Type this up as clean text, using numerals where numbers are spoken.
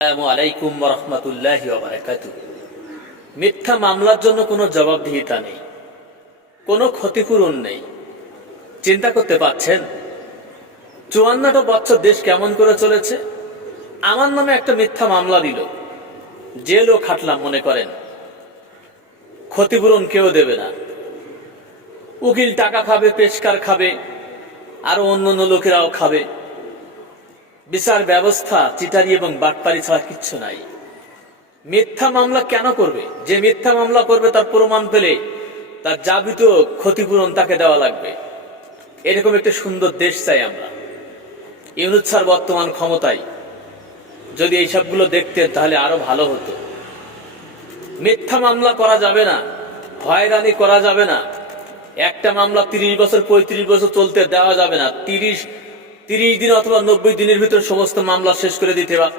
আসসালামু আলাইকুম ওয়া রাহমাতুল্লাহি ওয়া বারাকাতুহু। মিথ্যা মামলার জন্য কোনো জবাবদিহিতা নেই, কোনো ক্ষতিপূরণ নেই। চিন্তা করতে পারছেন 54টা বছর দেশ কেমন করে চলেছে? আমার নামে একটা মিথ্যা মামলা দিল, জেলও খাটলাম, মনে করেন ক্ষতিপূরণ কেউ দেবে না। উকিল টাকা খাবে, পেশকার খাবে, আরো অন্য লোকেরাও খাবে। বিচার ব্যবস্থা চিটারি এবং বাটপারি ছাড়া কিচ্ছু নাই। মিথ্যা মামলা কেন করবে? যে মিথ্যা মামলা করবে তার প্রমাণ পেলে তার যাবতীয় ক্ষতিপূরণ তাকে দেওয়া লাগবে। এরকম একটা সুন্দর দেশ চাই আমরা। ইউনূস স্যার বর্তমান ক্ষমতায়, যদি এইসবগুলো দেখতেন তাহলে আরো ভালো হতো। মিথ্যা মামলা করা যাবে না, হয়রানি করা যাবে না। একটা মামলা 30 বছর 35 বছর চলতে দেওয়া যাবে না। 30 দিন অথবা 90 দিনের ভিতর সমস্ত মামলা শেষ করে দিতে হবে।